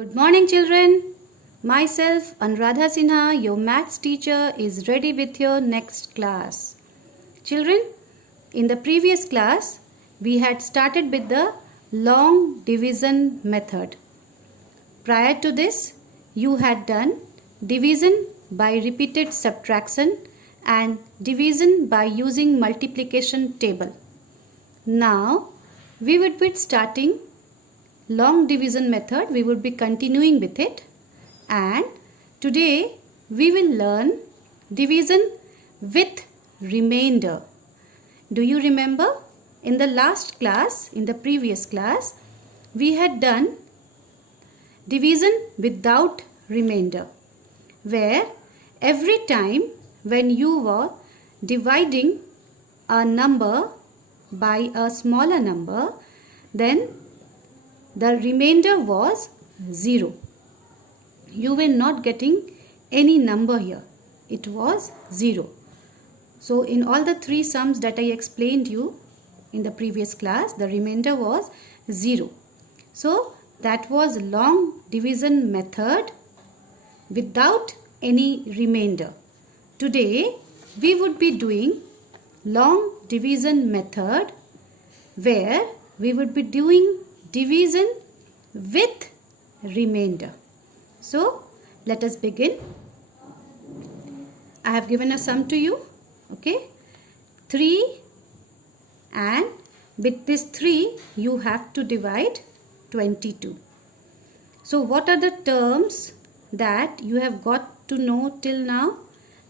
Good morning, children. Myself, Anuradha Sinha, your maths teacher, is ready with your next class. Children, in the previous class, we had started with the long division method. Prior to this, you had done division by repeated subtraction and division by using multiplication table. Now, we would be starting long division method. We would be continuing with it, and today we will learn division with remainder. Do you remember in the last class, in the previous class, we had done division without remainder, where every time when you were dividing a number by a smaller number, then the remainder was 0. You were not getting any number here. It was 0. So in all the three sums that I explained you in the previous class, the remainder was 0. So that was long division method without any remainder. Today we would be doing long division method where we would be doing division with remainder. So let us begin. I have given a sum to you. Okay, 3, and with this 3 you have to divide 22. So what are the terms that you have got to know till now?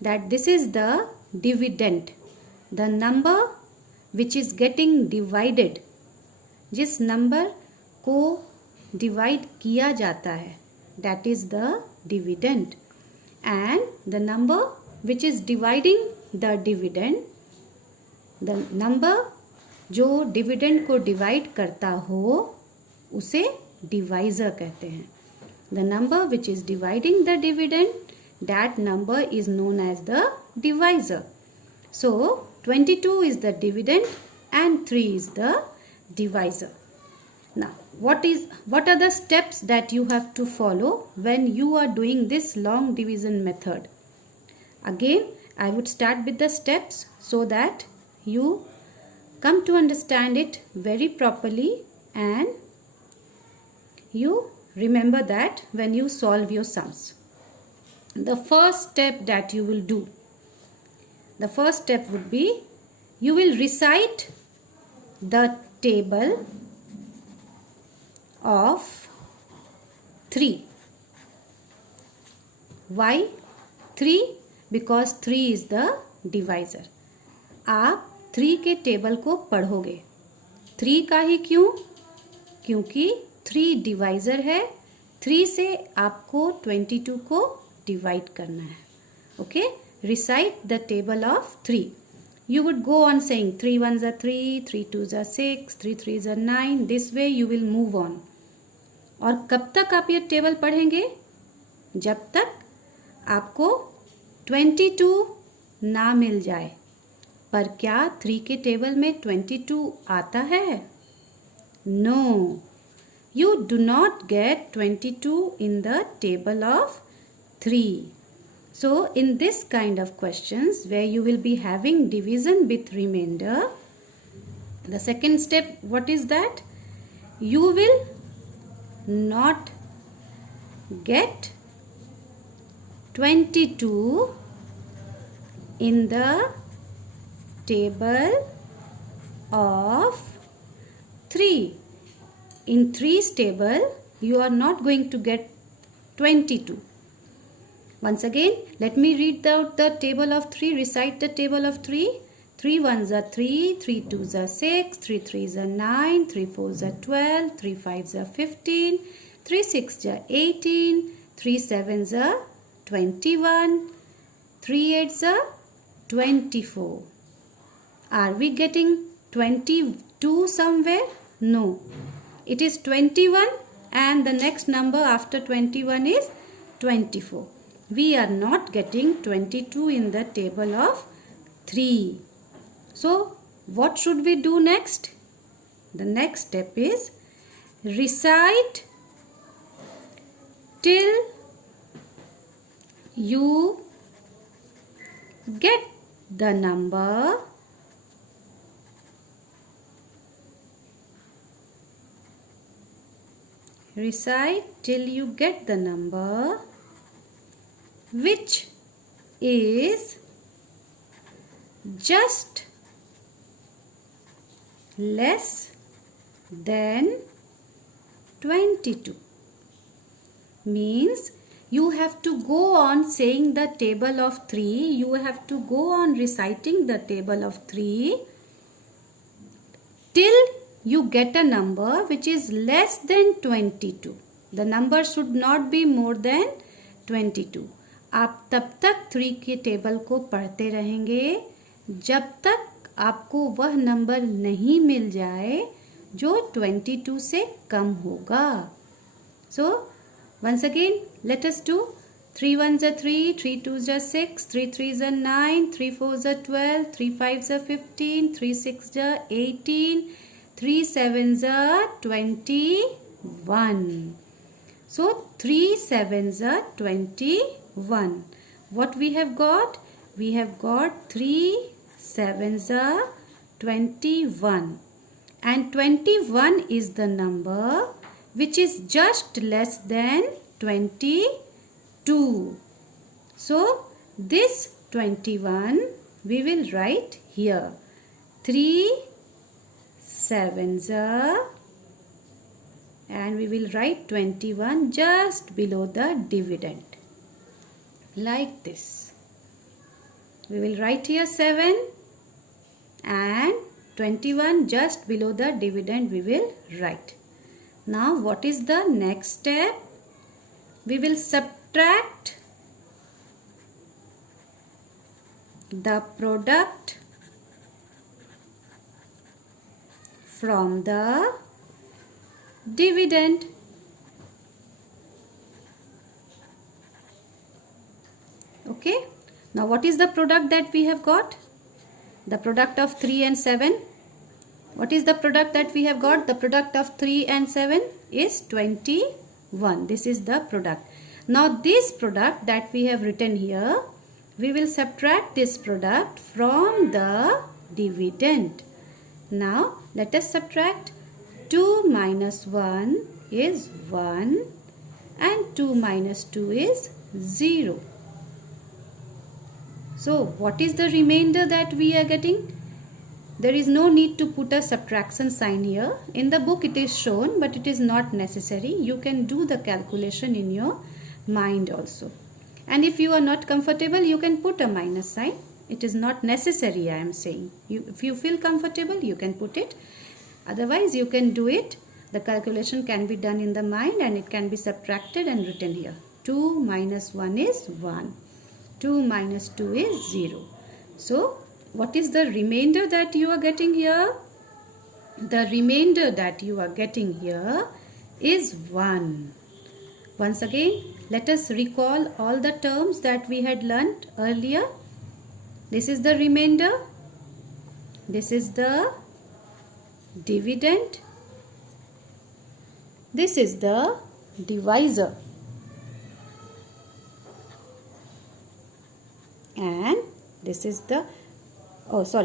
That this is the dividend, the number which is getting divided, जिस number को divide किया जाता है, that is the dividend, and the number which is dividing the dividend, the number जो dividend को divide करता हो उसे डिवाइजर कहते हैं. The number which is dividing the dividend, that number is known as the divisor. So 22 is the dividend and 3 is the divisor. Now what are the steps that you have to follow when you are doing this long division method? Again, I would start with the steps so that you come to understand it very properly and you remember that when you solve your sums. The first step that you will do, the first step would be you will recite the table of 3. Why 3? Because 3 is the divisor. आप 3 के table को पढ़ोगे. 3 का ही क्यों? क्योंकि 3 divisor है. 3 से आपको 22 को डिवाइड करना है. Okay? Recite the table of 3. You would go on saying 3 1s are 3, 3 2s are 6, 3 3s are 9. This way you will move on. और कब तक आप ये टेबल पढ़ेंगे? जब तक आपको 22 ना मिल जाए. पर क्या 3 के टेबल में 22 आता है? No. You do not get 22 in the table of 3. So in this kind of questions where you will be having division with remainder, the second step, what is that? You will not get 22 in the table of 3. In 3's table, you are not going to get 22. Once again, let me read out the table of 3. Recite the table of 3. 3 1s are 3, 3 2s are 6, 3 3s are 9, 3 4s are 12, 3 5s are 15, 3 6s are 18, 3 7s are 21, 3 8s are 24. Are we getting 22 somewhere? No. It is 21 and the next number after 21 is 24. We are not getting 22 in the table of 3. So what should we do next? The next step is recite till you get the number recite till you get the number which is just less than 22. Means you have to go on saying the table of 3. You have to go on reciting the table of 3 till you get a number which is less than 22. The number should not be more than 22. आप तब तक 3 के table को पढ़ते रहेंगे जब तक आपको वह नंबर नहीं मिल जाए जो 22 से कम होगा. So once again let us do 3 1s are 3, 3 2s are 6, 3 3s are 9, 3 4s are 12, 3 5s are 15, 3 6s are 18, 3 7s are 21. So 3 7s are 21. What we have got? We have got 3 7s are 21. And 21 is the number which is just less than 22. So this 21 we will write here. 3 7s are, and we will write 21 just below the dividend like this. We will write here 7 and 21 just below the dividend we will write. Now what is the next step? We will subtract the product from the dividend. Okay. Now what is the product that we have got? The product of 3 and 7. What is the product that we have got? The product of 3 and 7 is 21. This is the product. Now this product that we have written here, we will subtract this product from the dividend. Now let us subtract. 2 minus 1 is 1 and 2 minus 2 is 0. So what is the remainder that we are getting? There is no need to put a subtraction sign here. In the book it is shown, but it is not necessary. You can do the calculation in your mind also. And if you are not comfortable, you can put a minus sign. It is not necessary, I am saying. If you feel comfortable, you can put it. Otherwise, you can do it. The calculation can be done in the mind and it can be subtracted and written here. 2 minus 1 is 1. 2 minus 2 is 0. So, what is the remainder that you are getting here? The remainder that you are getting here is 1. Once again, let us recall all the terms that we had learnt earlier. This is the remainder. This is the dividend. This is the divisor. And this is the,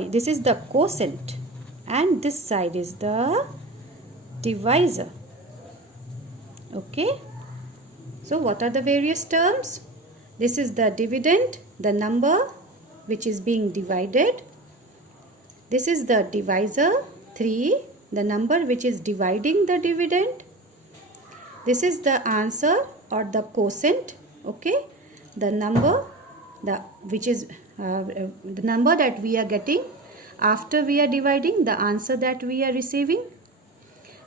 this is the quotient. And this side is the divisor. Okay. So what are the various terms? This is the dividend, the number which is being divided. This is the divisor, 3, the number which is dividing the dividend. This is the answer or the quotient, okay, the number which is the number that we are getting after we are dividing, the answer that we are receiving.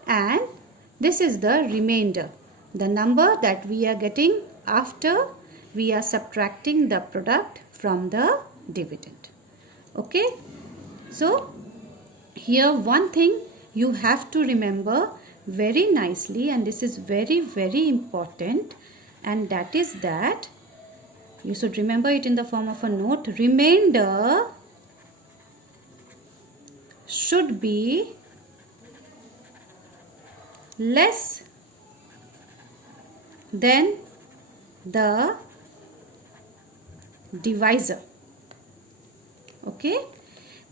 And this is the remainder, the number that we are getting after we are subtracting the product from the dividend. Okay. So here one thing you have to remember very nicely, and this is very, very important, and that is that you should remember it in the form of a note. Remainder should be less than the divisor. Okay,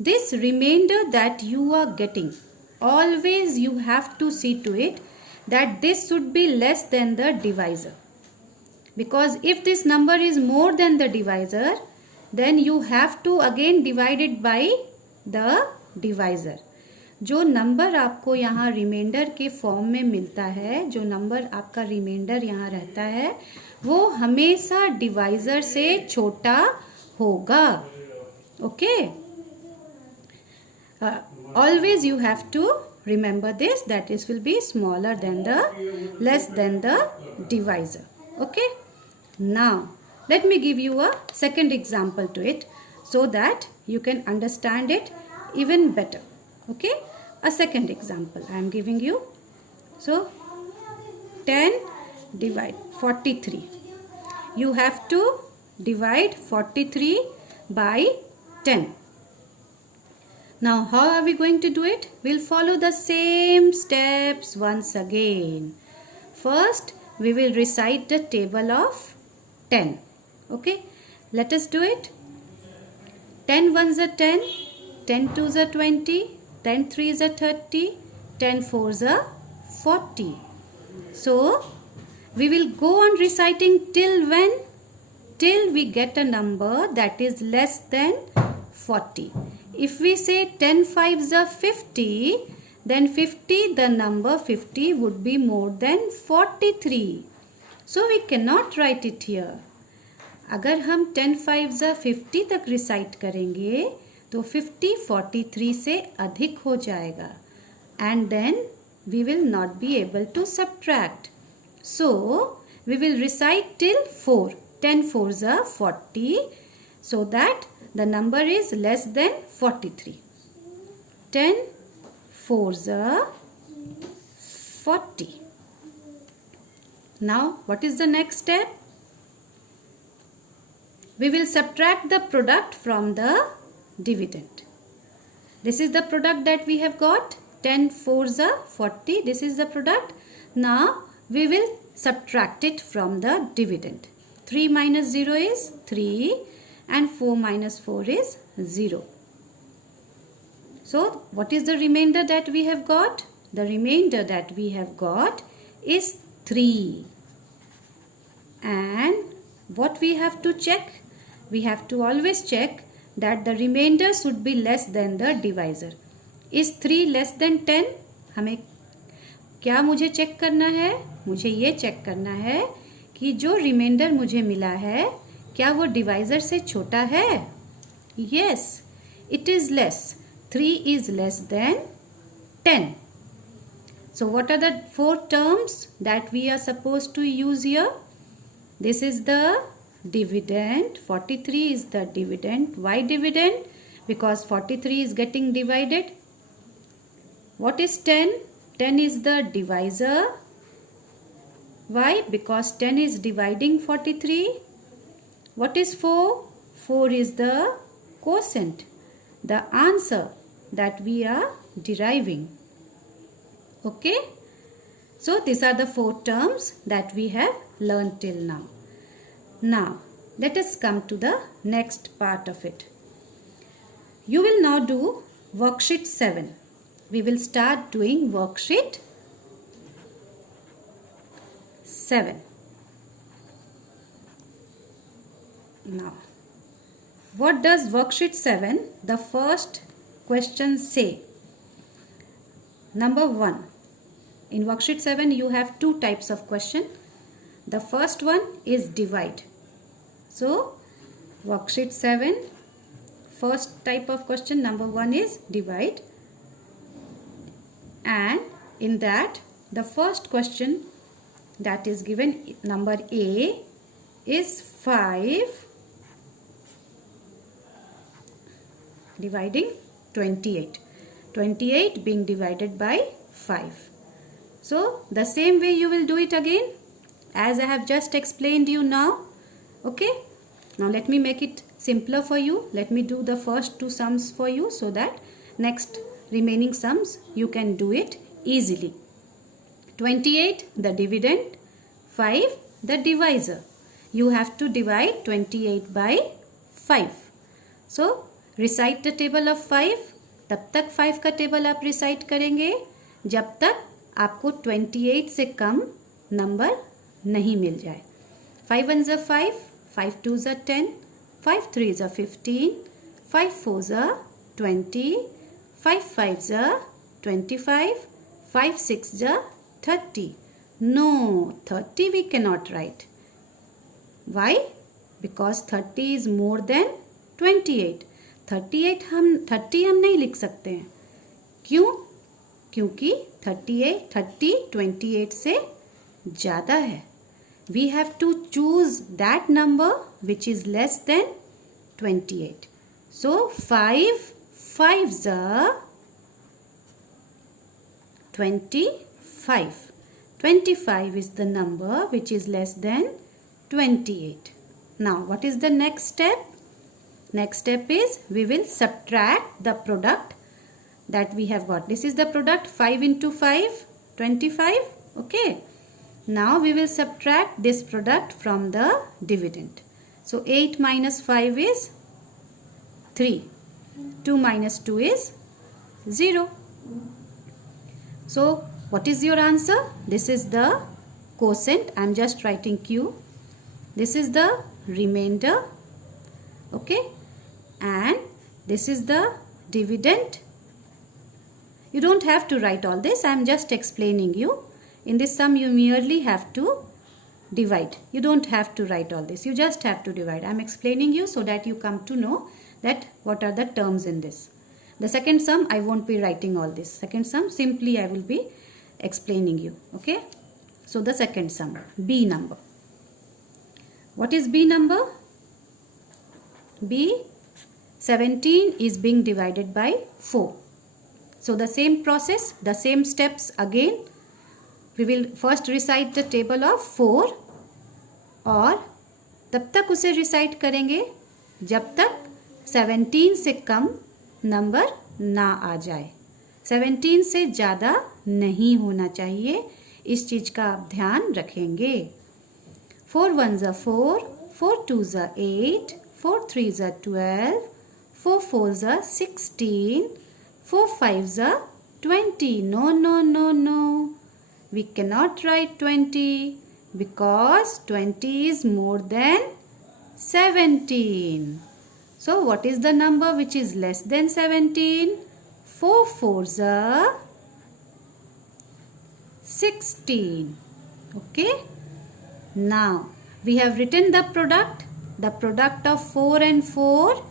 this remainder that you are getting, always you have to see to it that this should be less than the divisor, because if this number is more than the divisor, then you have to again divide it by the divisor. जो number आपको यहाँ reminder के form में मिलता है, जो number आपका reminder यहाँ रहता है, वो हमेशा डिवाइजर से छोटा होगा. Okay, always you have to remember this, that it will be smaller than the, less than the divisor. Okay, now let me give you a second example to it so that you can understand it even better. Okay, a second example I am giving you. So 10 divide 43. You have to divide 43 by 10. Now how are we going to do it? We'll follow the same steps once again. First we will recite the table of 10. Okay, let us do it. 10 ones are 10, 10 twos are 20, 10 threes are 30, 10 fours are 40. So we will go on reciting till when? Till we get a number that is less than 40. If we say 10 fives are 50, then 50, the number 50 would be more than 43. So we cannot write it here. अगर हम 10 fives are 50 तक recite करेंगे तो 50 43 से अधिक हो जाएगा, and then we will not be able to subtract. So we will recite till 4. 10 fours are 40, so that the number is less than 43. 10 fours are 40. Now what is the next step? We will subtract the product from the dividend. This is the product that we have got. 10 fours are 40. This is the product. Now we will subtract it from the dividend. 3 minus 0 is 3 and 4 minus 4 is 0. So what is the remainder that we have got? The remainder that we have got is 3. And what we have to check? We have to always check that the remainder should be less than the divisor. Is 3 less than 10? हमें क्या मुझे check करना है? मुझे ये check करना है कि जो रिमाइंडर मुझे मिला है क्या वो डिवाइजर से छोटा है? Yes, it is less. 3 is less than 10. So what are the 4 terms that we are supposed to use here? This is the dividend. 43 is the dividend. Why dividend? Because 43 is getting divided. What is 10? 10 is the divisor. Why? Because 10 is dividing 43. What is 4? 4 is the quotient, the answer that we are deriving. Okay? So these are the 4 terms that we have learned till now. Now let us come to the next part of it. You will now do worksheet 7. We will start doing worksheet 7. Now, what does worksheet 7, the first question say? Number 1. In worksheet 7, you have 2 types of question. The first one is divide. So, worksheet 7, first type of question, number 1 is divide. And in that, the first question that is given, number A, is 5 dividing 28. 28 being divided by 5. So, the same way you will do it again as I have just explained you now. Okay. Now, let me make it simpler for you. Let me do the first 2 sums for you so that next remaining sums you can do it easily. 28 the dividend, 5 the divisor. you have to divide 28 by 5. So recite the table of 5. तब तक 5 का table आप recite करेंगे जब तक आपको 28 से कम number नहीं मिल जाए. 5 1s are 5, 5 2s are 10, 5 3s are 15, 5 4s are 20, 5 5s are 25, 5 6s are 30. No, 30 we cannot write. Why? Because 30 is more than 28. 30 हम नहीं लिख सकते हैं. क्यों? क्योंकि 30 28 से ज़्यादा है. We have to choose that number which is less than 28. So 5 5s are 25. 25 is the number which is less than 28. Now what is the next step? Next step is we will subtract the product that we have got. This is the product, 5 into 5, 25. Okay. Now we will subtract this product from the dividend. So 8 minus 5 is 3. 2 minus 2 is 0. So what is your answer? This is the quotient. I am just writing Q. This is the remainder. Okay. And this is the dividend. You don't have to write all this. I am just explaining you. In this sum you merely have to divide. You don't have to write all this. You just have to divide. I am explaining you so that you come to know that what are the terms in this. The second sum I won't be writing all this. Second sum simply I will be explaining you. Okay. So the second sum, B number. What is B number? B, 17 is being divided by 4. So the same process, the same steps again. We will first recite the table of 4 और तब तक उसे recite करेंगे जब तक 17 से कम number ना आ जाए. 17 से ज़्यादा नहीं होना चाहिए. इस चीज़ का आप ध्यान रखेंगे. 4 1s are 4, 4 2s are 8, 4 3s are 12, 4 4s are 16, 4 5s are 20. No, no, no, no. We cannot write 20 because 20 is more than 17. So what is the number which is less than 17? 4 4s are 16. Okay. Now we have written the product. The product of 4 and 4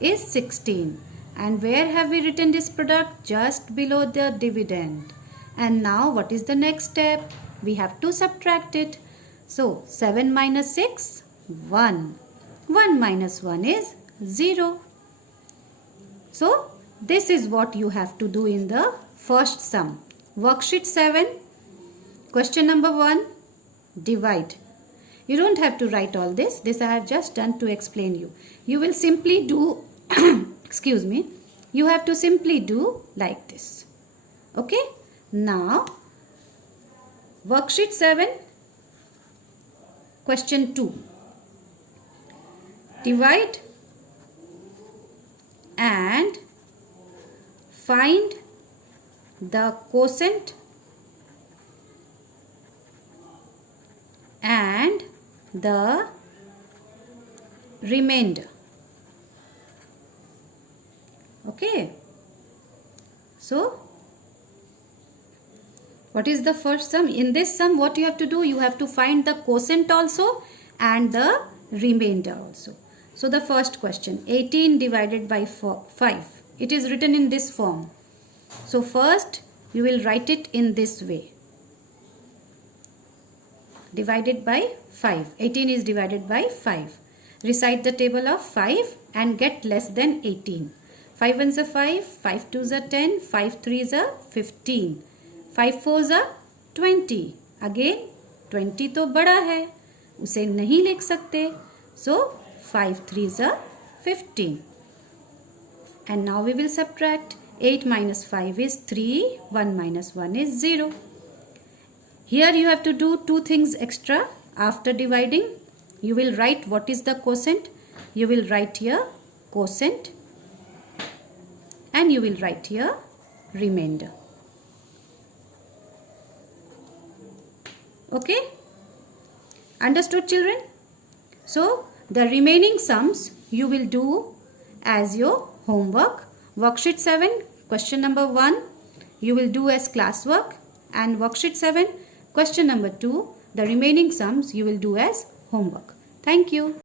is 16. And where have we written this product? Just below the dividend. And now what is the next step? We have to subtract it. So 7 minus 6, 1. 1 minus 1 is 0. So this is what you have to do in the first sum. Worksheet 7. Question number 1. Divide. You don't have to write all this. This I have just done to explain you. You will simply do, excuse me, you have to simply do like this. Okay. Now, worksheet 7, question 2. Divide and find the quotient and the remainder. Okay. So, what is the first sum? In this sum, what you have to do? You have to find the quotient also and the remainder also. So, the first question, 18 divided by 5. It is written in this form. So, first you will write it in this way. Divided by 5. 18 is divided by 5. Recite the table of 5 and get less than 18. 5 1s are 5, 5 2s are 10, 5 3s are 15. 5 4s are 20. Again 20 तो बड़ा है, उसे नहीं लिख सकते. So 5 3s are 15. And now we will subtract. 8 minus 5 is 3. 1 minus 1 is 0. Here you have to do two things extra after dividing. you will write what is the quotient. You will write here quotient and you will write here remainder. Okay? Understood, children? So, the remaining sums you will do as your homework. Worksheet 7, question number 1, you will do as classwork, and worksheet 7, question number 2, the remaining sums you will do as homework. Thank you.